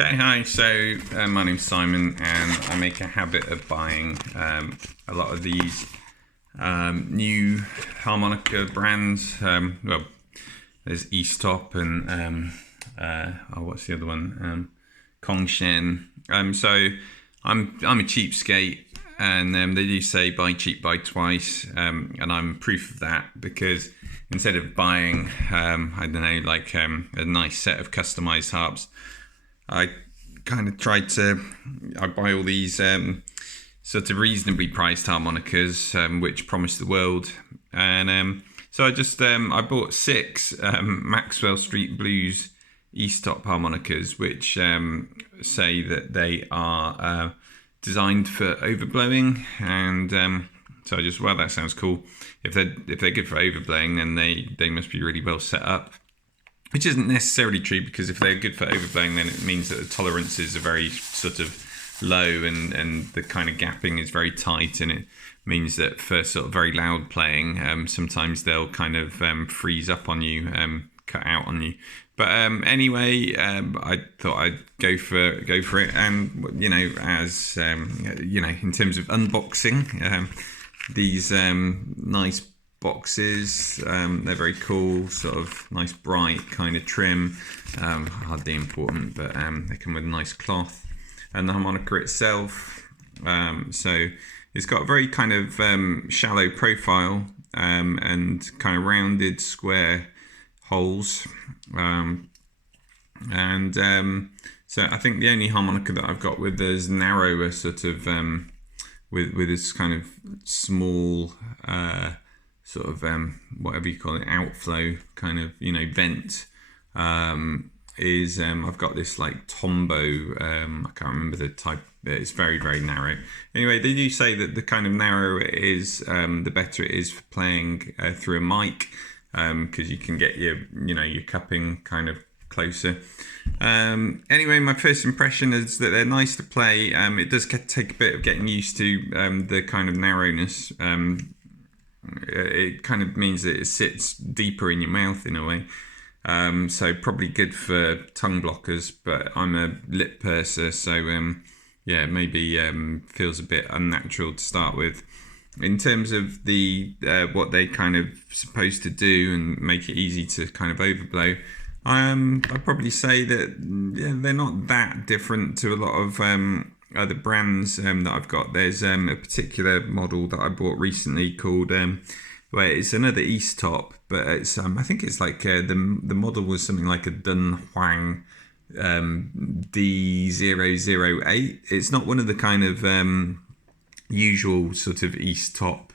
Okay, hi. So my name's Simon, and I make a habit of buying a lot of these new harmonica brands. Well, there's Easttop and what's the other one? Kongshen. So I'm a cheapskate, and they do say buy cheap, buy twice, and I'm proof of that because instead of buying I don't know, like a nice set of customized harps, I kind of I buy all these sort of reasonably priced harmonicas, which promise the world. And so I bought 6 Maxwell St Blues Easttop harmonicas, which say that they are designed for overblowing. And so well, that sounds cool. If they're good for overblowing, then they must be really well set up. Which isn't necessarily true, because if they're good for overblowing, then it means that the tolerances are very sort of low and the kind of gapping is very tight, and it means that for sort of very loud playing, sometimes they'll kind of freeze up on you, cut out on you. But anyway, I thought I'd go for it, and as in terms of unboxing, these nice boxes, they're very cool, sort of nice bright kind of trim, hardly important, but they come with a nice cloth. And the harmonica itself, so it's got a very kind of shallow profile, and kind of rounded square holes, and so I think the only harmonica that I've got with this narrower sort of with this kind of small sort of whatever you call it, outflow kind of vent, is I've got this like Tombow, I can't remember the type, it's very, very narrow. Anyway, they do say that the kind of narrower it is, the better it is for playing through a mic, because you can get your cupping kind of closer. Anyway, my first impression is that they're nice to play. It does take a bit of getting used to the kind of narrowness. It kind of means that it sits deeper in your mouth in a way, so probably good for tongue blockers, but I'm a lip purser, so maybe feels a bit unnatural to start with. In terms of the what they kind of supposed to do and make it easy to kind of overblow, I'd probably say that they're not that different to a lot of other brands that I've got. There's a particular model that I bought recently called it's another Easttop, but it's I think it's like the model was something like a Dunhuang D008. It's not one of the kind of usual sort of Easttop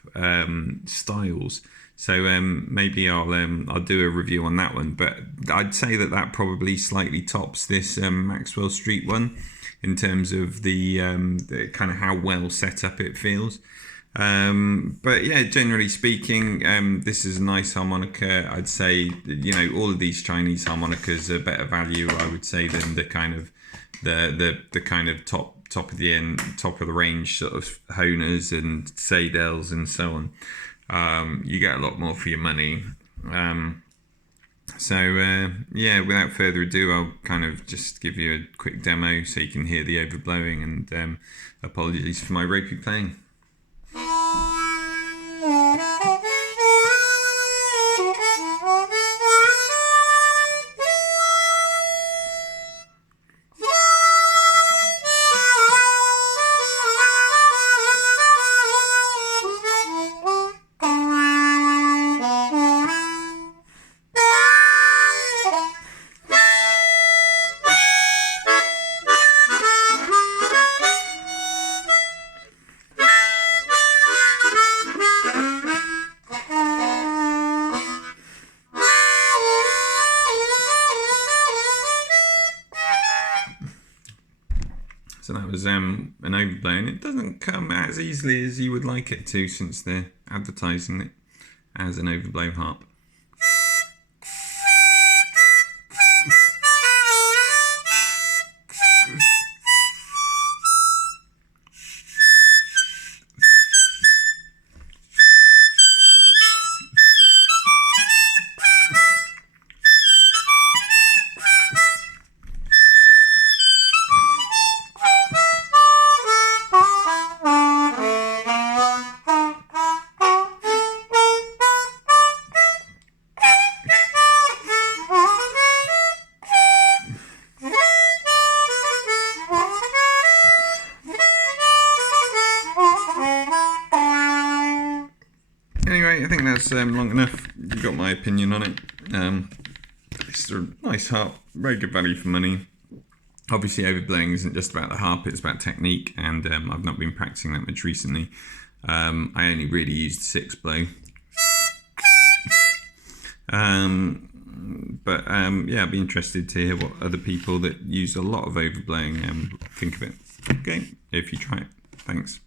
styles. So maybe I'll do a review on that one, but I'd say that probably slightly tops this Maxwell St one in terms of the kind of how well set up it feels. But yeah, generally speaking, this is a nice harmonica. I'd say all of these Chinese harmonicas are better value, I would say, than the kind of the kind of top of the range sort of Honers and Seidels and so on. You get a lot more for your money. Without further ado, I'll kind of just give you a quick demo so you can hear the overblowing, and apologies for my ropey playing. So that was an overblow, and it doesn't come as easily as you would like it to, since they're advertising it as an overblow harp. long enough. You got my opinion on it. It's a nice harp, very good value for money. Obviously, overblowing isn't just about the harp; it's about technique, and I've not been practicing that much recently. I only really used 6-blow. Yeah, I'd be interested to hear what other people that use a lot of overblowing think of it. Okay, if you try it. Thanks.